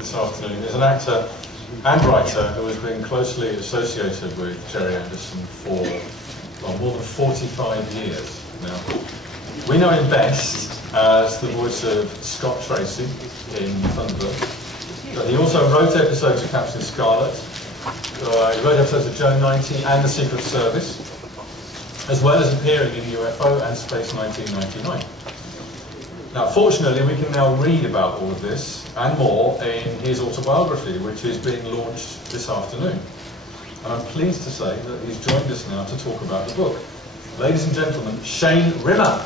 this afternoon is an actor and writer who has been closely associated with Gerry Anderson for well, more than 45 years now. We know him best as the voice of Scott Tracy in Thunderbird, but he also wrote episodes of Captain Scarlet, he wrote episodes of Joe 90 and The Secret Service, as well as appearing in UFO and Space 1999. Now, fortunately, we can now read about all of this and more in his autobiography, which is being launched this afternoon. And I'm pleased to say that he's joined us now to talk about the book. Ladies and gentlemen, Shane Rimmer.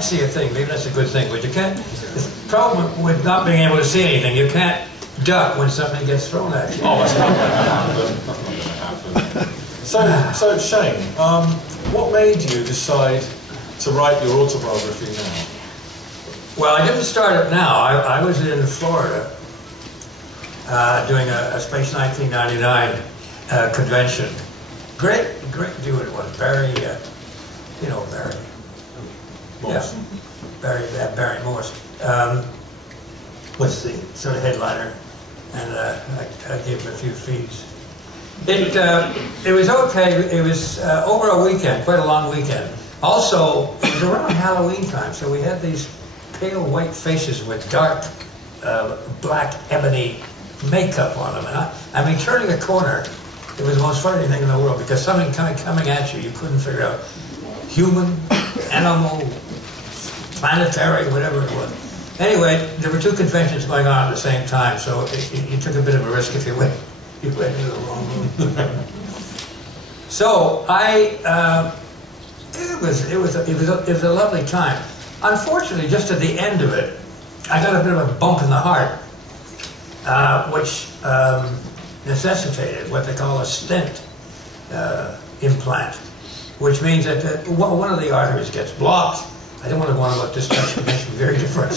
See a thing, maybe that's a good thing, but you can't, the problem with not being able to see anything, you can't duck when something gets thrown at you. Oh, that's not going to happen. So Shane, what made you decide to write your autobiography now? Well, I didn't start it now. I was in Florida doing a Space 1999 convention. Great dude it was. Barry, you know Barry. Morse. Yeah, Barry Morse was the sort of headliner, and I gave him a few feeds. It was okay. It was over a weekend, quite a long weekend. Also, it was around Halloween time, so we had these pale white faces with dark black ebony makeup on them. And I mean, turning a corner, it was the most frightening thing in the world because something coming at you, you couldn't figure out. Human, animal, planetary, whatever it was. Anyway, there were two conventions going on at the same time, so you took a bit of a risk if you went into the wrong room. So it was a lovely time. Unfortunately, just at the end of it, I got a bit of a bump in the heart, which necessitated what they call a stent implant, which means that one of the arteries gets blocked. I don't want to go on about this transformation, very different.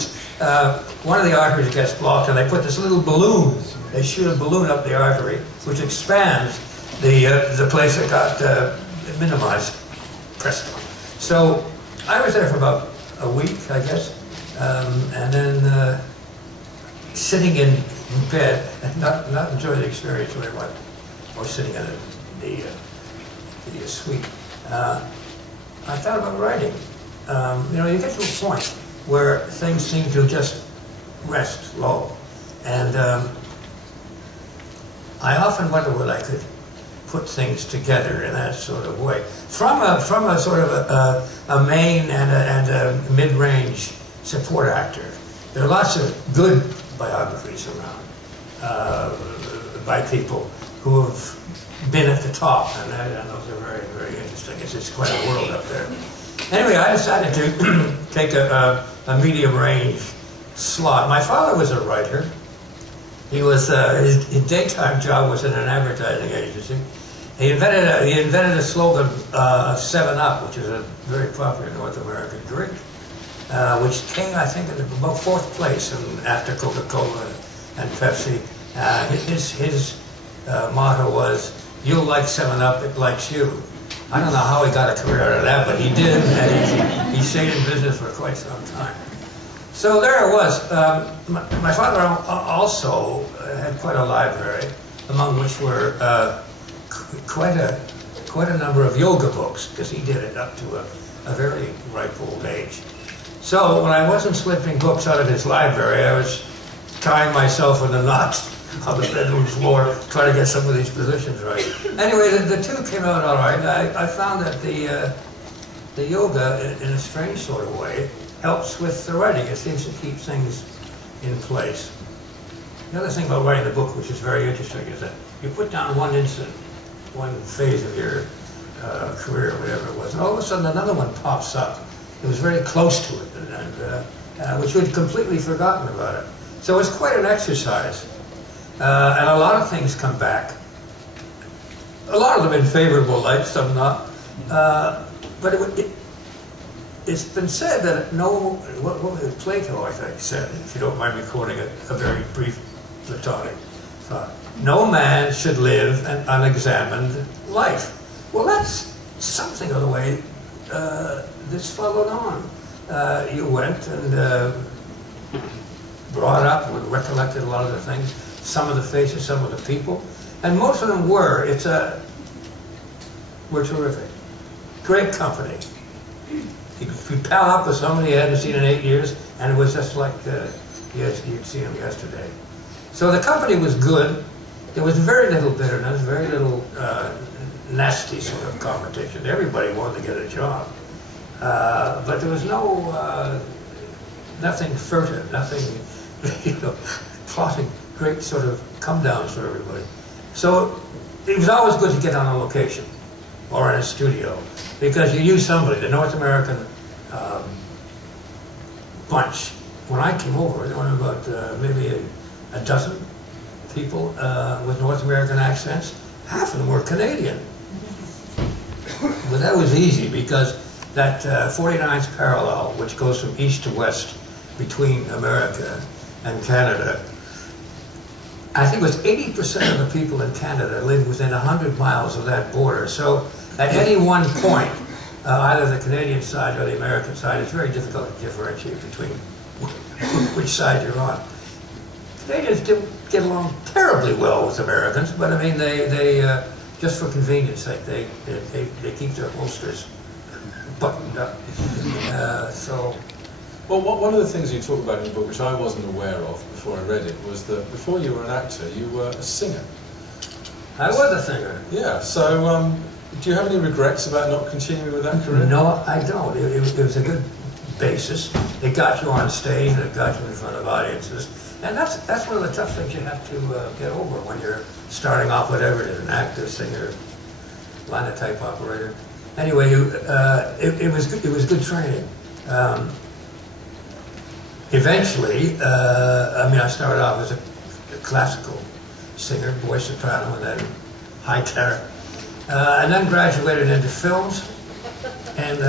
One of the arteries gets blocked, and they put this little balloon. They shoot a balloon up the artery, which expands the place that got minimized. Presto. So I was there for about a week, I guess, and then sitting in bed and not enjoying the experience very much. I was sitting in the suite. I thought about writing. You know, you get to a point where things seem to just rest low, and I often wonder whether I could put things together in that sort of way, from a sort of a main and a mid-range support actor. There are lots of good biographies around by people who have been at the top, and those are very, very interesting. It's quite a world up there. Anyway, I decided to take a medium-range slot. My father was a writer. He was his daytime job was in an advertising agency. He invented a slogan of 7 Up, which is a very popular North American drink, which came, I think, in about 4th place after Coca-Cola and Pepsi. His motto was, "You'll like 7 Up, it likes you." I don't know how he got a career out of that, but he did, and he stayed in business for quite some time. So there it was. My father also had quite a library, among which were quite a number of yoga books, because he did it up to a very ripe old age. So when I wasn't slipping books out of his library, I was tying myself in the knots on the bedroom floor, trying to get some of these positions right. Anyway, the two came out all right. I found that the yoga, in a strange sort of way, helps with the writing. It seems to keep things in place. The other thing about writing the book, which is very interesting, is that you put down one incident, one phase of your career, or whatever it was, and all of a sudden another one pops up. It was very close to it, and which we'd completely forgotten about it. So it's quite an exercise. And a lot of things come back. A lot of them in favorable light, some not. but it's been said that what was Plato, I think, said, if you don't mind me quoting a very brief Platonic thought, no man should live an unexamined life. Well, that's something of the way this followed on. You went and brought up and recollected a lot of the things, some of the faces, some of the people, and most of them were terrific. Great company. You pal up with somebody you hadn't seen in 8 years, and it was just like you'd see him yesterday. So the company was good. There was very little bitterness, very little nasty sort of competition. Everybody wanted to get a job. But there was nothing furtive, nothing, plotting great sort of come-downs for everybody. So it was always good to get on a location or in a studio, because you knew somebody, the North American bunch. When I came over, there were about maybe a dozen people with North American accents. Half of them were Canadian. But that was easy, because that 49th parallel, which goes from east to west between America and Canada, I think it was 80% of the people in Canada live within 100 miles of that border. So at any one point, either the Canadian side or the American side, it's very difficult to differentiate between which side you're on. Canadians didn't get along terribly well with Americans, but I mean, they just for convenience sake, they keep their holsters buttoned up. Well, one of the things you talk about in the book, which I wasn't aware of before I read it, was that before you were an actor, you were a singer. I was a singer. Yeah, so do you have any regrets about not continuing with that career? No, I don't. It was a good basis. It got you on stage, and it got you in front of audiences. And that's one of the tough things you have to get over when you're starting off, whatever it is, an actor, singer, linotype operator. Anyway, it was good training. Eventually, I started off as a classical singer, boy soprano, and then high tenor, and then graduated into films. And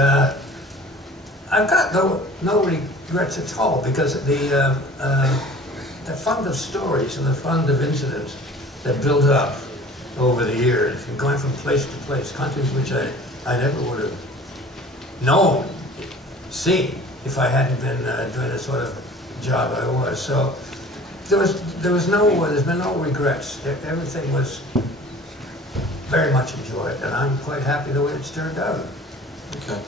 I've got no regrets at all, because the fund of stories and the fund of incidents that built up over the years, and going from place to place, countries which I never would have known, seen, if I hadn't been doing the sort of job I was. So there's been no regrets. Everything was very much enjoyed, and I'm quite happy the way it's turned out. Okay.